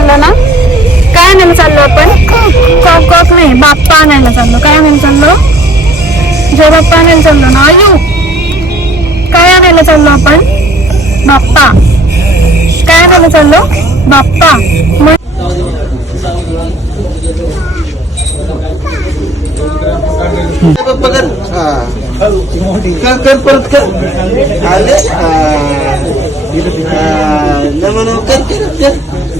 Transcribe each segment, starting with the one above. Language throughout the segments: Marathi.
चाललो ना? काय आणायला चाललो आपण? कॉक कॉक नाही बाप्पा आणायला चाललो. काय आणायला चाललो? जो बाप्पा आणायला चाललो ना आयु! काय आणायला चाललो आपण? बाप्पा. काय आणायला चाललो? बाप्पा. कर परत कर. आले? नमन कर.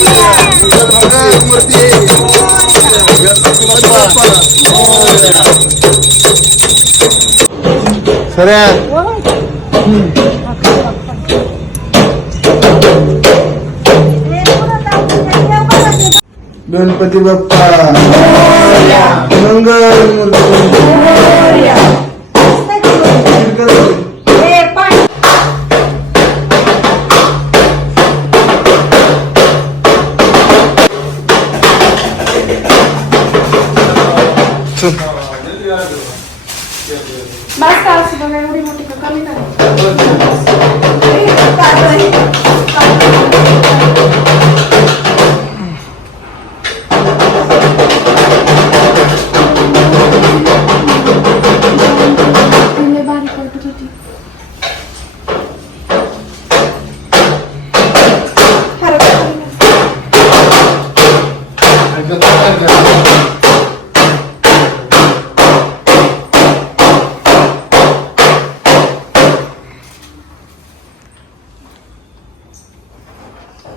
हा. हा. गणपती बाप्पा मूर्ती गणपती बाप्पा सऱ्या गणपती बाप्पा मंगल मूर्ती बस का असं बघा एवढी मोठी का कमी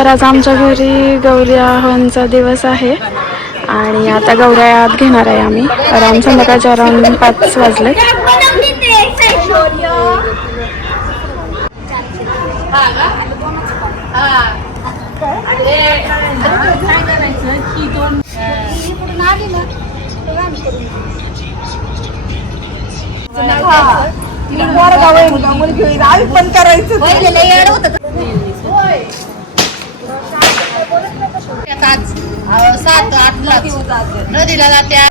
तर आज आमच्या घरी गौरी आव्हानचा दिवस आहे. आणि आता गौऱ्या आत घेणार आहे आम्ही. अराउंड संध्याकाळच्या अराउंड पाच वाजले सात आठ नदीला जात्या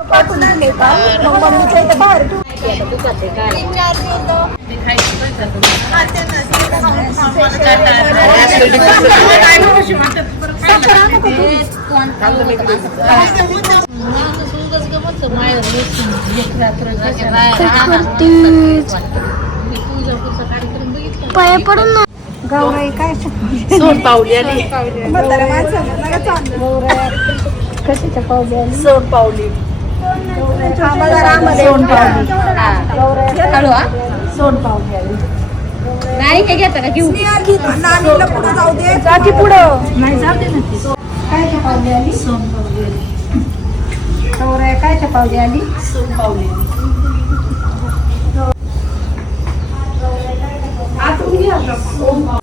पाय पडून ना सोन पावली आली. कशाच्या पावल्या सोन पावली. सोन पावली. हा? सोन पावली आली. नाही काय घेता का? घेऊ. जाती पुढं नाही जाऊ दे ना ती. काय पावली आली? सोन पावली आली. काय पावली आली? सोन पावली आली. आता.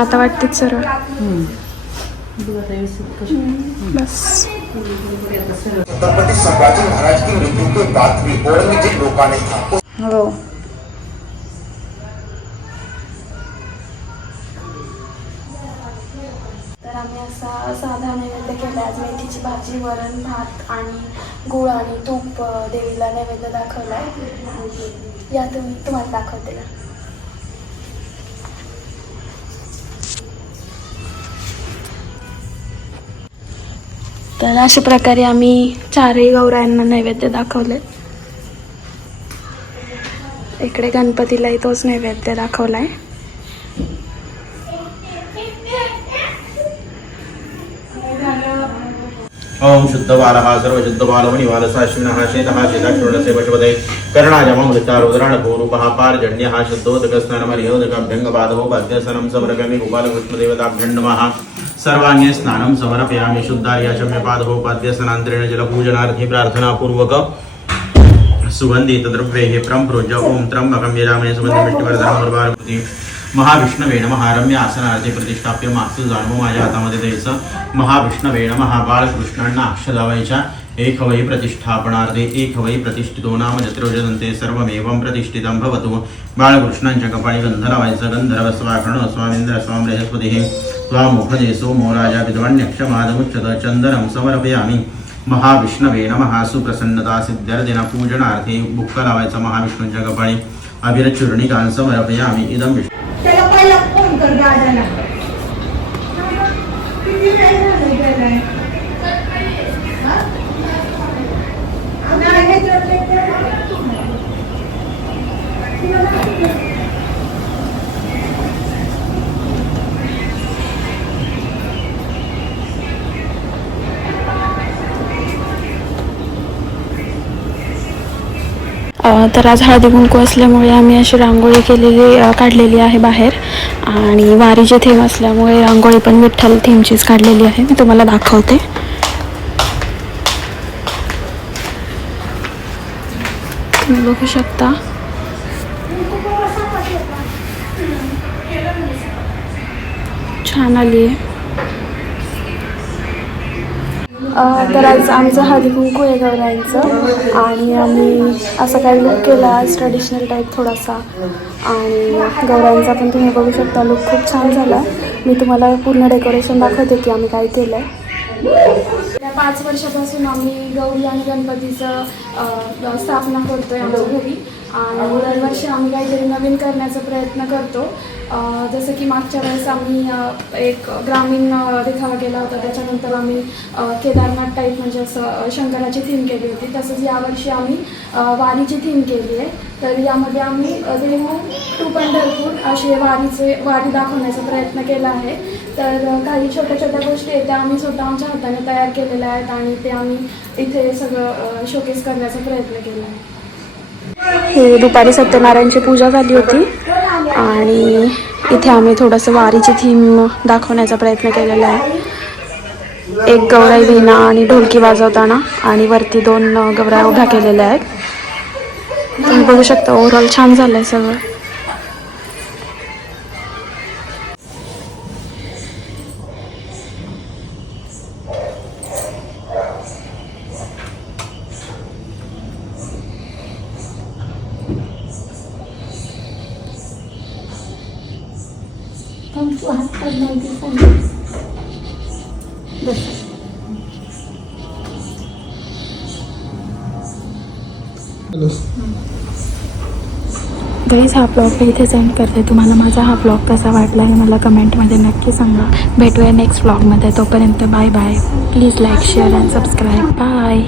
आता वाटतेच सरळ बस. छत्रपती संभाजी महाराज की मृत्यु के बाद भी औरंगजेब लोकांनी था हो. तर आम्ही असा साधा नैवेद्य केला. आज मेथीची भाजी वरण भात आणि गुळ आणि तूप देवीला नैवेद्य दाखवला आहे या तुम्ही तुम्हाला दाखवते. ना तर अशा प्रकारे आम्ही चारही गौरायांना नैवेद्य दाखवले. इकडे गणपतीलाही तोच नैवेद्य दाखवलाय. ओम शुद्ध बालः सर्व शुद्ध बालमणिवाल साश्विनः शेतः शेताक्षुर्णसे पशुपते कर्णाजमृतारुद्राण भूरूपः पारजन्यः शुद्धोदकस्नानमर्योदकभ्यङ्गपादो बाध्यसनं समर्पयामि गोपालकृष्णदेवताभ्यं नमः सर्वांगे स्नानं समर्पयामि शुद्धार्याचम्यपादो स्नान्तरेण जलपूजनार्थे प्रार्थनापूर्वक सुगंधित द्रव्यैः ॐ ओम त्र्यंबकं यजामहे सुगन्धिमिष्टिवर्धनमुर्वारुपति महाविष्णवे नमः रम्य आसनार्थे प्रतिष्ठाप्य मास्तु जाणवं माझ्या हातामध्ये द्यायचं महाविष्णवे नमः बाळकृष्णांना अक्ष लावायच्या एक वै प्रतिष्ठापनार्थे एक वै प्रतिष्ठितो नाम जत्रोजदन्ते सर्वमेवं प्रतिष्ठितं भवतु। बाळकृष्णांच्या कपाळी गंध लावायचं गंधर्व स्वाकर्ण स्वामिंद्र स्वाम बृहस्पतिः स्वामुखदे सोमो चन्दनं समर्पयामि। महाविष्णवे नमः। सुप्रसन्नता सिद्ध्यर्थिना पूजनार्थे बुक्क लावायचा महाविष्णूंच्या कपाळी अभिरचूर्णिकान् समर्पयामि। इदं विष्णु त्याला पहिला फोन कर दादाला किती वेळ झालं गेलाय हा? नाही, ह्याच्यावर ते कर. तिला माहिती आहे. अ, तर आज हळदी कुंकू असल्यामुळे आम्ही अशी रांगोळी केलेली काढलेली आहे बाहेर. आणि वारीचे थीम असल्यामुळे रांगोळी पण विठ्ठल थीमचीच काढलेली आहे. मी तुम्हाला दाखवते. तुम्ही बघू शकता. छान आली आहे. तर आज आमचं हळदी कुंकू आहे गौराईंचं. आणि आम्ही असं काही लुक केला आज ट्रेडिशनल टाईप थोडासा. आणि गौराईंचा पण तुम्ही बघू शकता लुक खूप छान झाला. मी तुम्हाला पूर्ण डेकोरेशन दाखवते की आम्ही काय केलं आहे पाच वर्षापासून आम्ही गौरी आणि गणपतीचं स्थापना करतोय आमच्या घरी. आणि दरवर्षी आम्ही काहीतरी नवीन करण्याचा प्रयत्न करतो. जसं की मागच्या वेळेस आम्ही एक ग्रामीण अ, देखावा केला होता. त्याच्यानंतर आम्ही केदारनाथ टाईप म्हणजे असं शंकराची थीम केली होती. तसंच यावर्षी आम्ही वारीची थीम केली आहे. तर यामध्ये आम्ही देहू टू पंढरपूर असे वारीचे वारी दाखवण्याचा प्रयत्न केला आहे. तर काही छोट्या छोट्या गोष्टी आहेत त्या आम्ही स्वतः आमच्या हाताने तयार केलेल्या आहेत आणि ते आम्ही इथे सगळं शोकेस करण्याचा प्रयत्न केला आहे. हे दुपारी सत्यनारायणची पूजा झाली होती. आणि इथे आम्ही थोडंसं वारीची थीम दाखवण्याचा प्रयत्न केलेला आहे. एक गौराई वीणा आणि ढोलकी वाजवताना आणि वरती दोन अ, उभ्या केलेल्या आहेत. तुम्ही बघू शकता ओव्हरऑल छान झालं आहे सगळं. गाईज हा ब्लॉग मी इथे सेंड करते. तुम्हाला माझा हा ब्लॉग कसा वाटला हे मला कमेंटमध्ये नक्की सांगा. भेटूया नेक्स्ट ब्लॉगमध्ये तोपर्यंत bye bye. Please like share and subscribe bye